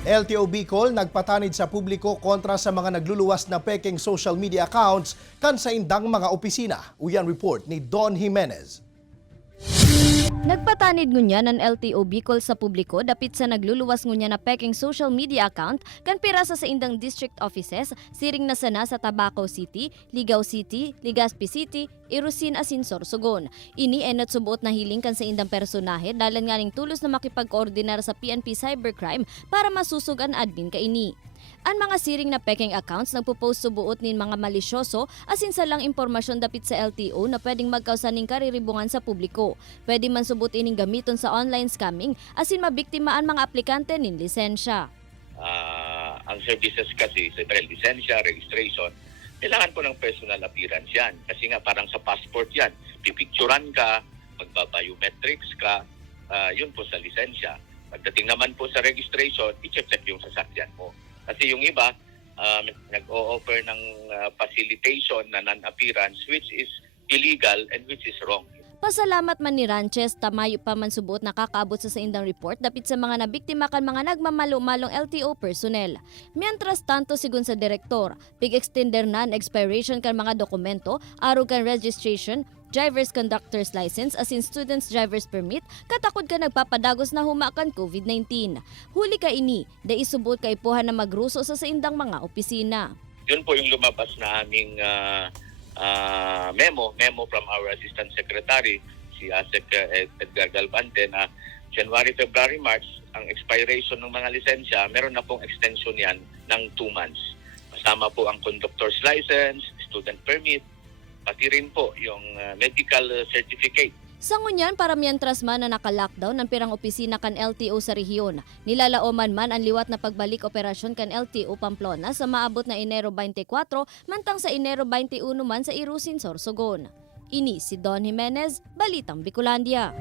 LTO Bicol nagpatanid sa publiko kontra sa mga nagluluwas na peking social media accounts kan sa indang mga opisina. Uyan report ni Don Jimenez. Nagpatanid ngunya ng LTO Bicol sa publiko dapit sa nagluluwas ngunya na peking social media account kan pira sa indang district offices siring na sana sa Tabaco City, Ligao City, Legazpi City, Irusin asin Sorsogon. Ini enot subuot na hiling kan sa indang personahe dalan nga ning tulos na makipag-koordinar sa PNP Cybercrime para masusug ang admin kaini. Ang mga siring na peking accounts nagpo-post subuot nin mga malisyoso asin sa lang impormasyon dapit sa LTO na pwedeng magkausan ning kariribungan sa publiko. Pwede man subot ining gamiton sa online scamming asin mabiktimaan mga aplikante nin lisensya. Ang services kasi sa lisensya, registration, kailangan po ng personal appearance yan. Kasi nga parang sa passport yan, pipicturan ka, magba-biometrics ka, yun po sa lisensya. Pagdating naman po sa registration, i-check yung sasakyan mo. Kasi yung iba, nag-o-offer ng facilitation na non-appearance which is illegal and which is wrong. Pasalamat man ni Ranches, tamayo pa man subuot nakakaabot sa indang report dapit sa mga nabiktima kan mga nagmamalo-malong LTO personnel. Mientras tanto sigun sa direktor, pig-extender na ang expiration kan mga dokumento, aro kan registration, driver's conductor's license asin student's driver's permit, katakod ka nagpapadagos na humakan COVID-19. Huli ka ini, da isubuot ka ipuhan na magruso sa indang mga opisina. Yun po yung lumabas na aming memo from our Assistant Secretary, si ASEC Edgar Galvante, na January, February, March, ang expiration ng mga lisensya, meron na pong extension yan ng 2 months. Kasama po ang conductor's license, student permit, pati rin po yung medical certificate. Sa ngunyan, para mientras man na naka-lockdown ng pirang opisina kan LTO sa rehiyon, nilalaoman man ang liwat na pagbalik operasyon kan LTO Pamplona sa maabot na Enero 24, mantang sa Enero 21 man sa Irusin, Sorsogon. Ini si Don Jimenez, Balitang Bicolandia.